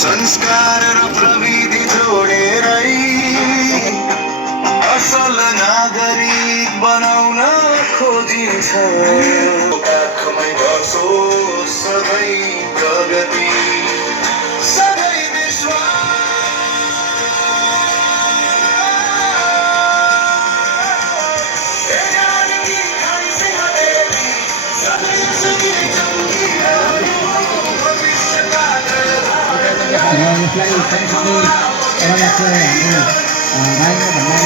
संस्कार र प्रविधि जोडेरै असल नागरिक बनाउन खोजिन्छ काखमै बसोस् सधैँ प्रगति सधैँ यसलाई संस्कृति एउटा चाहिँ हाम्रो राईको भन्ने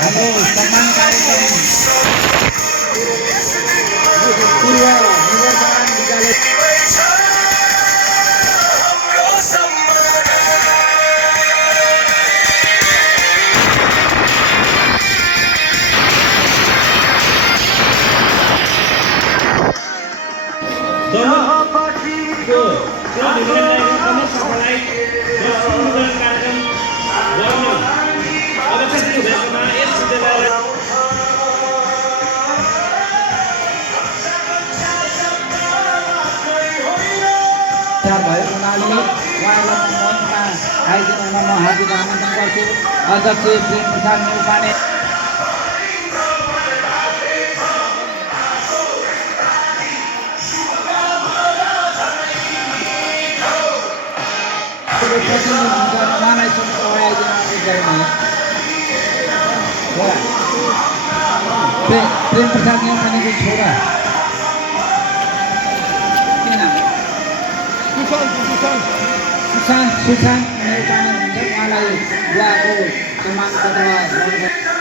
हाम्रो सम्मान कार्यक्रम पूर्व निवर्तमान विद्यालय भएको हुनाले उहाँहरूलाई मञ्चमा आइदिनु हुन म हार्दिक आमन्त्रण गर्छु। अध्यक्ष प्रेम प्रसाद न्यौपाने उहाँलाई आइदिनु प्रेम प्रसाद न्यौपानेको छोरा सुशान्त न्यौपाने हुन्छ। उहाँलाई बुवाको सम्मान पत्र